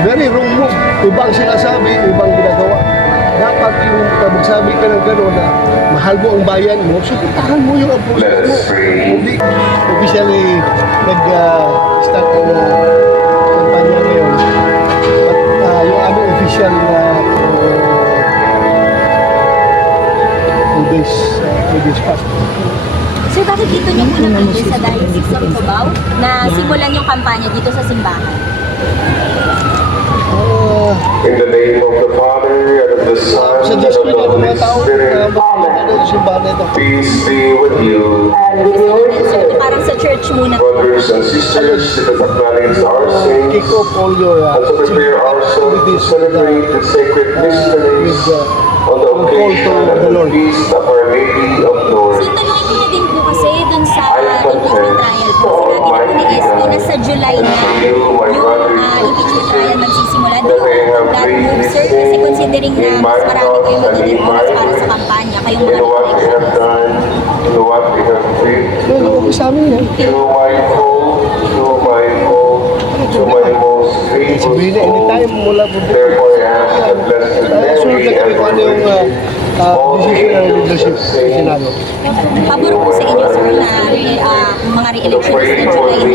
Very wrong move. Ibang sinasabi, ibang ginagawa. Dapat yung magsabi ka ng gano'n na mahal mo ang bayan mo, suportahan mo yung approach mo. Hindi officially nag-start ang kampanya ngayon. At yung aming official na 2 days past. Sir, bakit dito niyo po napili sa Diocese of Cubao na simulan yung kampanya dito sa simbahan? In the name of the Father, and of the Son, and Suggest of ko the yung Holy mga tao Spirit. na magpapagano yung simbahan na ito. Peace be with you, Sir, parang sa church muna po. brothers and sisters, let us acknowledge our Kick sins off all your and to prepare ourselves to celebrate the sacred mysteries on the occasion of the feast of Our Lady of So, Lourdes. tanongin ko na din po kasi dun sa impeachment trial po. Sinabi na po ni SB na sa July na yung impeachment trial magsisimula. Do you want that move, sir? Kasi considering na mas marami po yung magiging oras para sa kampanya, kayong In mga what we have done, in what we have prayed, Well, sa amin yan. to my most grateful Sabihin na, soul. anytime mula po. Therefore, I ask the Blessed Sunod Mary na kami kung ano yung decision ng leadership sa Senado. Pabor po sa inyo, sir, na mga re-elections na July na.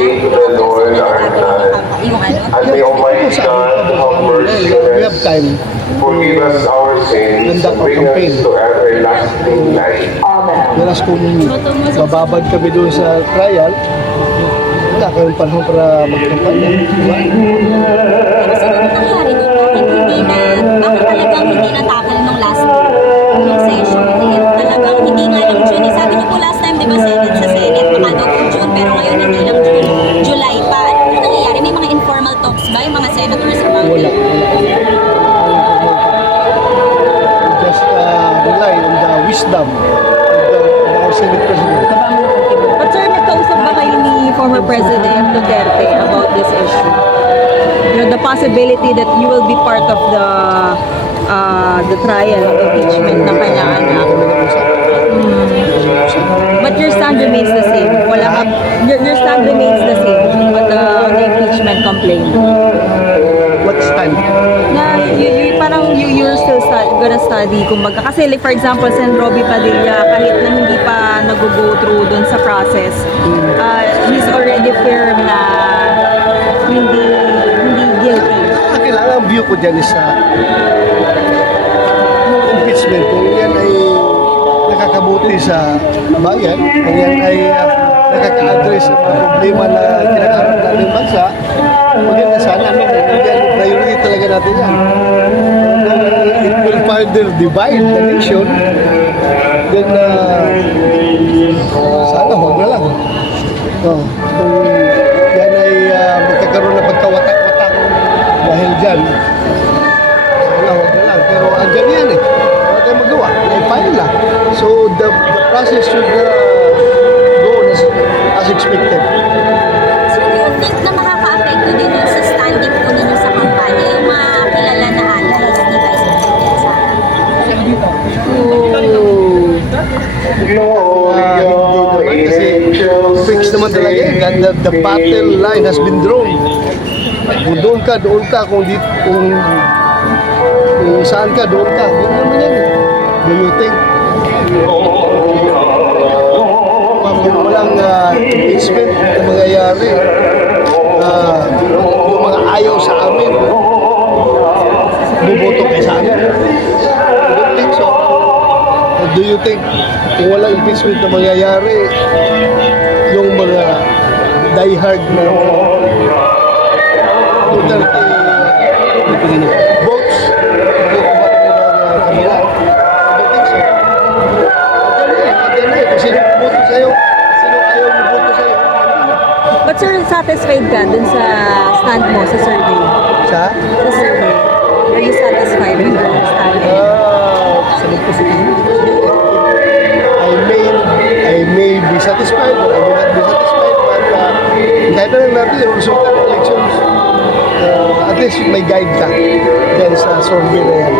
Yung ano? And may Almighty God have mercy on We have us, time. forgive us our sins, and bring us to everlasting life. Whereas kung bababad kami doon sa trial, wala kayong panahon para magkampanya. Diba? Pero sir, ano nangyari doon? Bakit talagang hindi natakal nung last session? Talagang hindi nga lang June. Sabi niyo po last time, di ba, Senate sa Senate, baka daw po June, pero ngayon hindi lang June, July pa. Ano po nangyayari? May mga informal talks ba yung mga senators about Wala. it? Just rely on the wisdom of our Senate President. But sir, nagkausap ba kayo ni former President Duterte about this issue? You know, the possibility that you will be part of the trial of impeachment ng kanyang anak. But your stand remains the same. Wala ka, your stand remains the same on the impeachment complaint. What stand? Na you're still gonna study kumbaga. Kasi like for example, Sen. Robbie Padilla, kahit na hindi pa nag-go through dun sa process, he's already firm na hindi guilty. Kailangan view ko dyan is yung impeachment kung yan ay nakakabuti sa bayan, kung yan ay nakaka-address sa mga problema na kinakaharap natin bansa, maganda sana yan, priority talaga natin yan. It will further divide the nation, then sana huwag na lang. Kung yan ay magkakaroon ng pagkawatak-watak dahil dyan, sana huwag na lang. Pero andyan yan eh. Wala tayong magawa. Na-file na. So the process should go on as expected. So, do you think na makaka-apekto din yung sa standing po ninyo sa kampanya, yung mga kilala na allies ni Vice President sa Fix naman talaga eh. The battle line has been drawn. Kung doon ka. Kung saan ka, doon ka. Yun naman yan eh. Do you think? Kung walang impeachment na mangyayari, yung mga ayaw sa amin, buboto kayo sa amin. I don't think so. Do you think kung walang impeachment na mangyayari, yung mga diehard na Duterte votes, bubuhat na kanila? I don't think so. Again, kung sino bumoto sa'yo, sino ayaw bumoto sa'yo, But sir, satisfied ka dun sa stand mo sa survey? sa? Sa survey. Are you satisfied with your standing? Sabi ko sa I may be satisfied or I may not be satisfied, but kahit na lang natin yung resulta ng elections, at least may guide ka dyan sa survey na yan.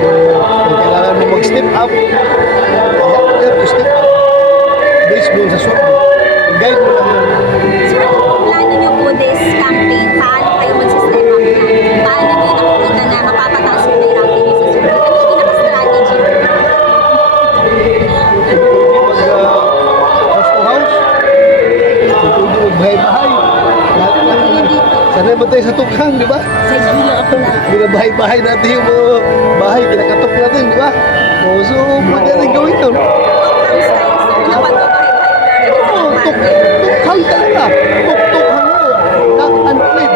Kung kailangan mo mag-step up, you have to step up based doon sa survey. Guide mo lang yun. Sir, ano plano niyo po this campaign? Paano kayo mag-step up na? di ba? Sa gila ako na. Binabahay-bahay natin yung mga bahay, kinakatok natin, di ba? O, so, pwede rin gawin yun. Ang style, sir, na pagbabahay-bahay Oo, namin sa apartment. tukhang talaga. Tuktukan mo. Knock and plead.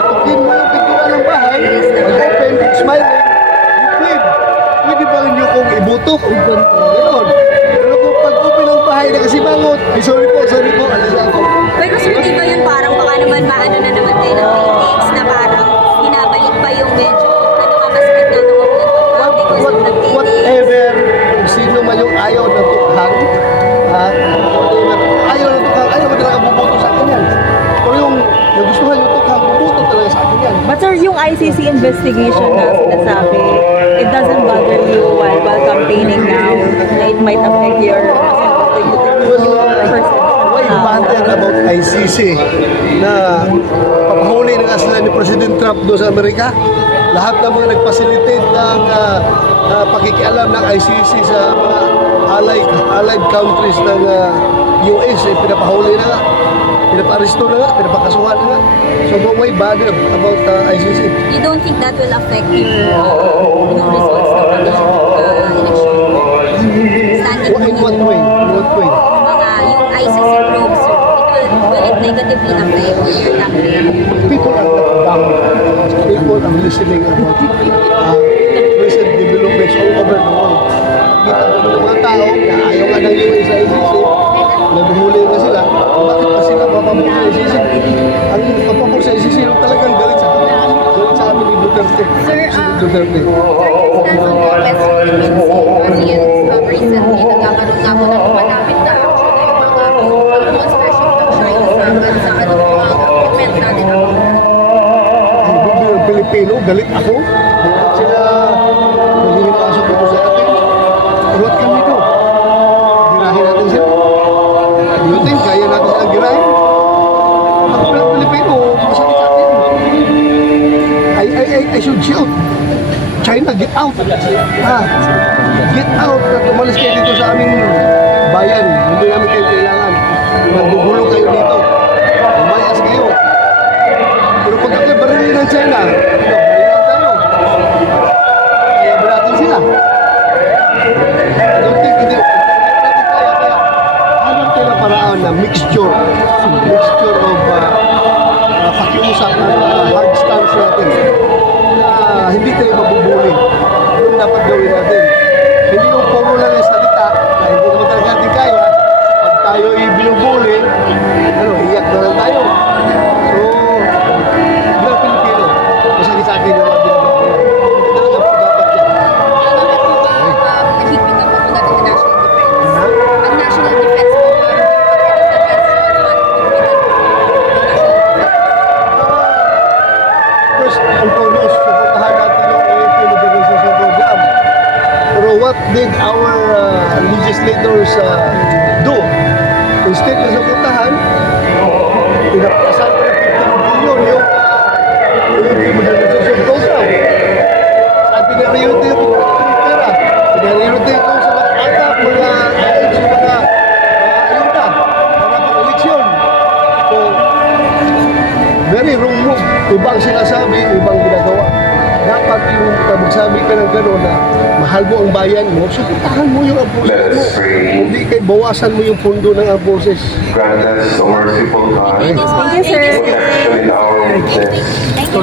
Tukin mo yung pintuan ng bahay, mag-open, smiling, you plead. Pwede ba rin yung kung ibutok? Ganon. Pero kung pag-open ng bahay, nakasimangot, ay sorry po, alis ako. Pero sir, di ba yun parang baka naman maano na naman kayo ng critics na parang binabalik pa yung medyo masakit na loob ng tukang because of the critics. Whatever, kung sino man yung ayaw ng tukhang, whatever, ayaw ng tukhang, ayaw mo talaga bubuto sa akin yan. Pero yung nagustuhan yung tukhang, bubuto talaga sa akin yan. But sir, yung ICC investigation na sinasabi, it doesn't bother you while campaigning now na it might affect your Why bother about ICC na papahuli na nga sila ni President Trump doon sa Amerika? Lahat ng mga nag-facilitate ng pakikialam ng ICC sa mga allied countries ng US, pinapahuli na nga, pinapa-aristo na nga, pinapakasuhan na nga. So why bother about ICC? You don't think that will affect your results ng election? Standing In what way? In what way? mga yung ICC probe, sir, will it negatively affect your campaign? People are not dumb. People are listening about recent developments all over the world. Kita ko ng mga tao na ayaw nga ng US sa ICC, naguhuli na sila, bakit pa sila mapapapur sa ICC? Ang papapur sa ICC yung talagang galit sa amin ni Duterte. Sir, Si Duterte. Sir, yung stance on the West Philippines, kasi recently, nagkakaroon nga po ng malapit na action na yung mga demonstration ng China sa bansa. Ano po ang comment natin ako? Ang gobyerno ng Pilipino, galit ako. Bakit sila naghihimasok ako sa atin? Pero what can we do? Girahin natin sila. You think kaya natin silang girahin? Ang gobyerno ng Pilipino, masakit sa atin. I should shout. China, get out! Get out! At umalis kayo dito sa aming bayan. Hindi namin kayo kailangan. Nagbugulo kayo dito. Umayas kayo. Pero pag ako'y barilin ng China, barilan tayo. Kaya ba natin sila? I don't think hindi natin kaya. Kaya hanap tayo ng paraan na mixture of pakiusap at hard stance natin na hindi tayo mabubuli. Yung dapat gawin natin. Hindi yung puro lang yung salita na hindi naman talaga natin kaya. Pag tayo ibinubuli, iyak na lang tayo. So, bilang Pilipino, masakit sa akin yung mga binabagay. Hindi talaga po dapat yan. Ano po ba, nahigpit na po po natin ang national defense? Ang national defense po, parang First and foremost, supportahan natin yung AFP modernization program. Pero what did our legislators do? Instead na supportahan, pinapakasan ko ng 15 billion yung AFP modernization program. At pinariyot yung pera. Pinariyot yung sa mga atap, mga ayuda para pag-eleksyon. So, very wrong move. Ibang sinasabi, ibang ginagawa. Dapat yung magsabi ka ng gano'n na mahal mo ang bayan mo, suportahan mo yung armed forces mo. Hindi kay bawasan mo yung pundo ng armed forces. Grant us a merciful God. Thank you, sir. Thank you, sir. Protection in our weakness. Thank you.